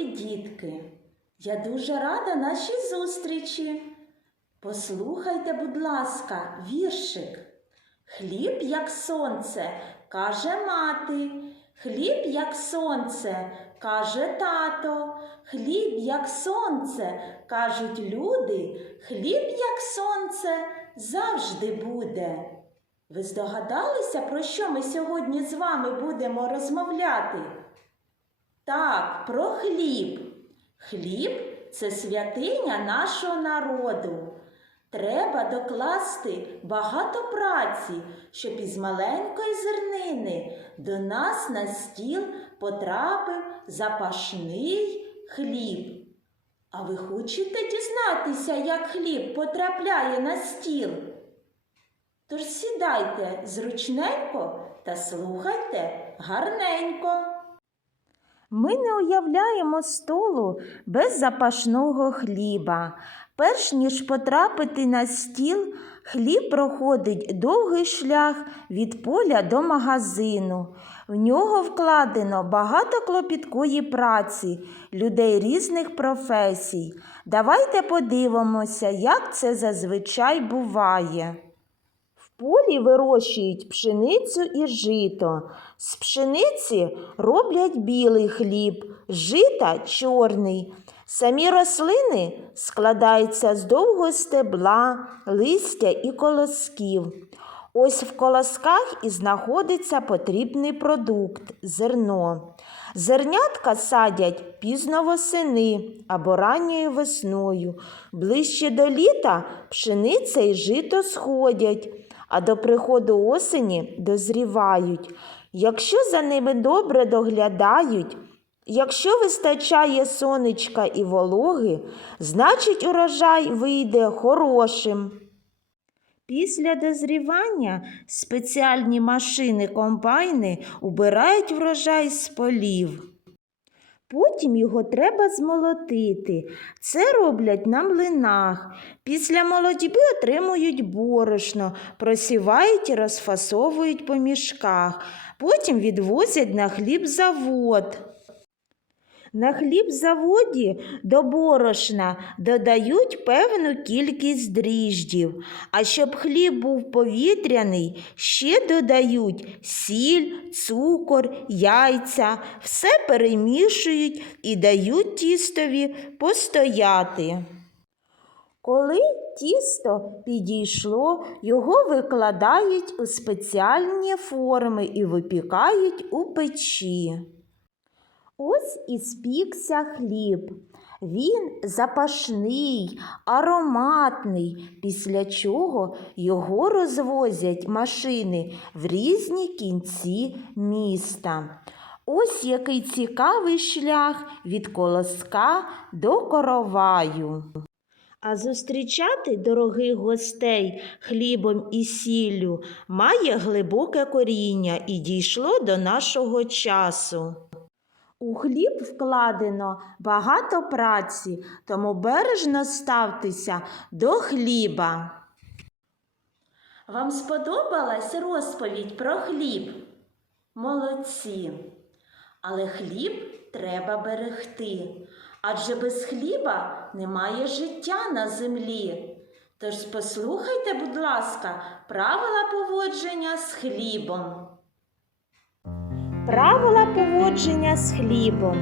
любі дітки, я дуже рада нашій зустрічі. Послухайте, будь ласка, віршик. Хліб, як сонце, каже мати, хліб, як сонце, каже тато, хліб, як сонце, кажуть люди, хліб, як сонце, завжди буде. Ви здогадалися, про що ми сьогодні з вами будемо розмовляти? Так, про хліб. Хліб це святиня нашого народу. Треба докласти багато праці, щоб із маленької зернини до нас на стіл потрапив запашний хліб. А ви хочете дізнатися, як хліб потрапляє на стіл? Тож сідайте зручненько та слухайте гарненько. Ми не уявляємо столу без запашного хліба. Перш ніж потрапити на стіл, хліб проходить довгий шлях від поля до магазину. В нього вкладено багато клопіткої праці людей різних професій. Давайте подивимося, як це зазвичай буває. Полі вирощують пшеницю і жито. З пшениці роблять білий хліб, жита чорний. Самі рослини складаються з довгого стебла, листя і колосків. Ось в колосках і знаходиться потрібний продукт зерно. Зернятка садять пізно восени або ранньою весною. Ближче до літа пшениця і жито сходять, а до приходу осені дозрівають. Якщо за ними добре доглядають, якщо вистачає сонечка і вологи, значить урожай вийде хорошим. Після дозрівання спеціальні машини комбайни убирають врожай з полів. Потім його треба змолотити. Це роблять на млинах. Після молодьби отримують борошно, просівають і розфасовують по мішках. Потім відвозять на хлібзавод. На хлібзаводі до борошна додають певну кількість дріждів, а щоб хліб був повітряний, ще додають сіль, цукор, яйця, все перемішують і дають тістові постояти. Коли тісто підійшло, його викладають у спеціальні форми і випікають у печі. Ось і спікся хліб. Він запашний, ароматний, після чого його розвозять машини в різні кінці міста. Ось який цікавий шлях від колоска до короваю. А зустрічати дорогих гостей хлібом і сіллю має глибоке коріння і дійшло до нашого часу. У хліб вкладено багато праці, тому бережно ставтеся до хліба. Вам сподобалась розповідь про хліб? Молодці. Але хліб треба берегти, адже без хліба немає життя на землі. Тож послухайте, будь ласка, правила поводження з хлібом. Правила поводження з хлібом.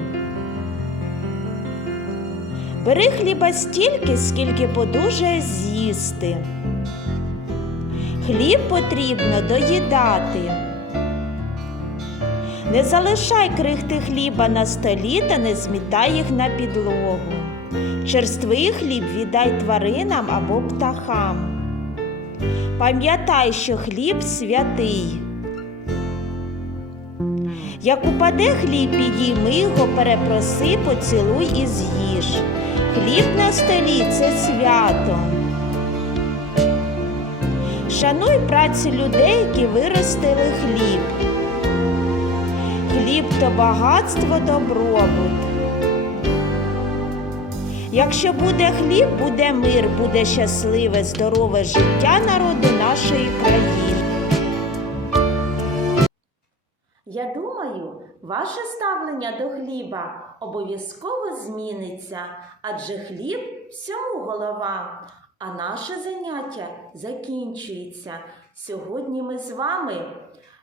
Бери хліба стільки, скільки подужає з'їсти. Хліб потрібно доїдати. Не залишай крихти хліба на столі та не змітай їх на підлогу. Черствий хліб віддай тваринам або птахам. Пам'ятай, що хліб святий. Як упаде хліб, підійми його, перепроси, поцілуй і з'їж. Хліб на столі це свято. Шануй працю людей, які виростили хліб. Хліб то багатство, добробут. Якщо буде хліб, буде мир, буде щасливе, здорове життя народу нашої країни. Я думаю, ваше ставлення до хліба обов'язково зміниться, адже хліб всьому голова. А наше заняття закінчується. Сьогодні ми з вами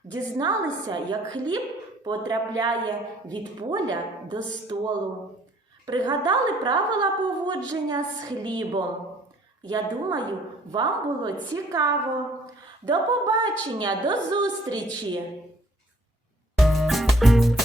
дізналися, як хліб потрапляє від поля до столу. Пригадали правила поводження з хлібом. Я думаю, вам було цікаво. До побачення, до зустрічі! Thank you.